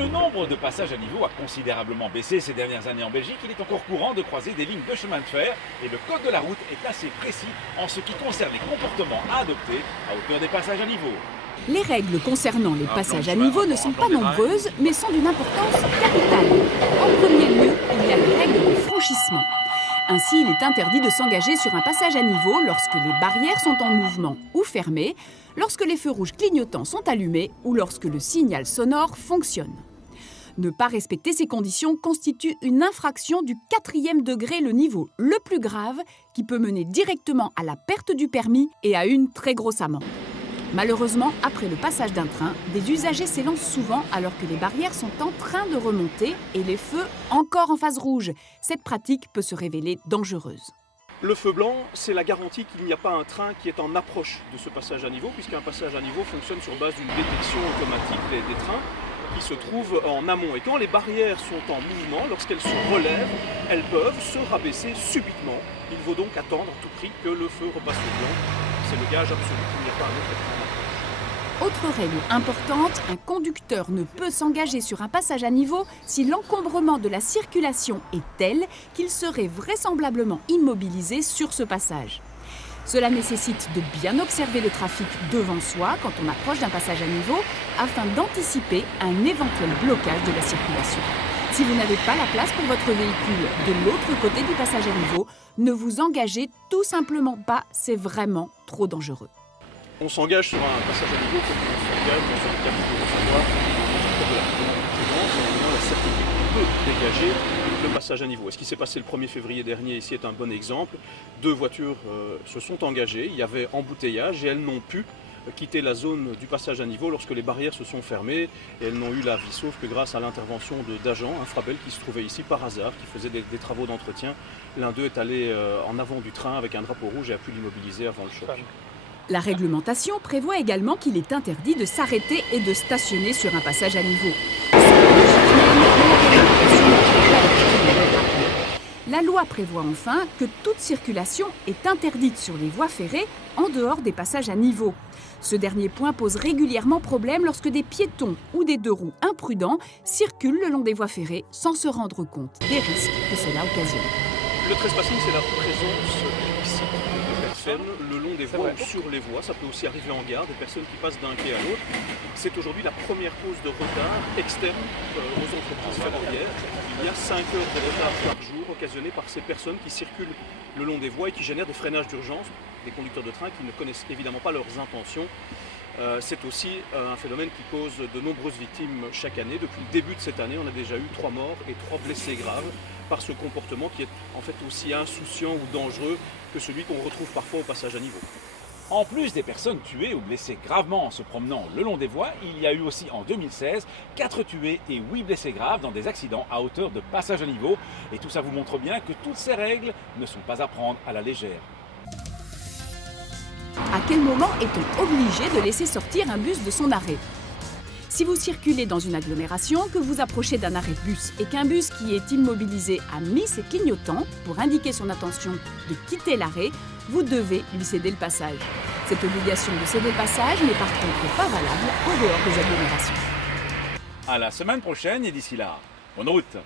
le nombre de passages à niveau a considérablement baissé ces dernières années en Belgique, il est encore courant de croiser des lignes de chemin de fer et le code de la route est assez précis en ce qui concerne les comportements à adopter à hauteur des passages à niveau. Les règles concernant les Un passages plan à de niveau chemin, ne sont un pas plan de rail. nombreuses, mais sont d'une importance capitale. En premier lieu, il y a les règles de franchissement. Ainsi, il est interdit de s'engager sur un passage à niveau lorsque les barrières sont en mouvement ou fermées, lorsque les feux rouges clignotants sont allumés ou lorsque le signal sonore fonctionne. Ne pas respecter ces conditions constitue une infraction du 4e degré, le niveau le plus grave, qui peut mener directement à la perte du permis et à une très grosse amende. Malheureusement, après le passage d'un train, des usagers s'élancent souvent alors que les barrières sont en train de remonter et les feux encore en phase rouge. Cette pratique peut se révéler dangereuse. Le feu blanc, c'est la garantie qu'il n'y a pas un train qui est en approche de ce passage à niveau, puisqu'un passage à niveau fonctionne sur base d'une détection automatique des trains qui se trouvent en amont. Et quand les barrières sont en mouvement, lorsqu'elles se relèvent, elles peuvent se rabaisser subitement. Il vaut donc attendre à tout prix que le feu repasse au blanc. C'est le gage absolu qu'il n'y a pas un autre train. Autre règle importante, un conducteur ne peut s'engager sur un passage à niveau si l'encombrement de la circulation est tel qu'il serait vraisemblablement immobilisé sur ce passage. Cela nécessite de bien observer le trafic devant soi quand on approche d'un passage à niveau afin d'anticiper un éventuel blocage de la circulation. Si vous n'avez pas la place pour votre véhicule de l'autre côté du passage à niveau, ne vous engagez tout simplement pas, c'est vraiment trop dangereux. On s'engage sur un passage à niveau comme on s'engage dans un camion de savoir de la prudence, on a la certitude qu'on peut dégager le passage à niveau. Et ce qui s'est passé le 1er février dernier ici est un bon exemple. 2 voitures se sont engagées, il y avait embouteillage et elles n'ont pu quitter la zone du passage à niveau lorsque les barrières se sont fermées et elles n'ont eu la vie sauve que grâce à l'intervention d'agents, un Frabel qui se trouvait ici par hasard, qui faisait des travaux d'entretien. L'un d'eux est allé en avant du train avec un drapeau rouge et a pu l'immobiliser avant le choc. La réglementation prévoit également qu'il est interdit de s'arrêter et de stationner sur un passage à niveau. La loi prévoit enfin que toute circulation est interdite sur les voies ferrées en dehors des passages à niveau. Ce dernier point pose régulièrement problème lorsque des piétons ou des 2 roues imprudents circulent le long des voies ferrées sans se rendre compte des risques que cela occasionne. Le trespassing, c'est la présence illicite de personnes le long des voies ou sur les voies. Ça peut aussi arriver en gare, des personnes qui passent d'un quai à l'autre. C'est aujourd'hui la première cause de retard externe aux entreprises ferroviaires. Il y a 5 heures de retard par jour occasionnés par ces personnes qui circulent le long des voies et qui génèrent des freinages d'urgence, des conducteurs de train qui ne connaissent évidemment pas leurs intentions. C'est aussi un phénomène qui cause de nombreuses victimes chaque année. Depuis le début de cette année, on a déjà eu 3 morts et 3 blessés graves par ce comportement qui est en fait aussi insouciant ou dangereux que celui qu'on retrouve parfois au passage à niveau. En plus des personnes tuées ou blessées gravement en se promenant le long des voies, il y a eu aussi en 2016 4 tués et 8 blessés graves dans des accidents à hauteur de passage à niveau. Et tout ça vous montre bien que toutes ces règles ne sont pas à prendre à la légère. À quel moment est-on obligé de laisser sortir un bus de son arrêt ? Si vous circulez dans une agglomération, que vous approchez d'un arrêt de bus et qu'un bus qui est immobilisé a mis ses clignotants pour indiquer son intention de quitter l'arrêt, vous devez lui céder le passage. Cette obligation de céder le passage n'est par contre pas valable en dehors des agglomérations. À la semaine prochaine et d'ici là, bonne route!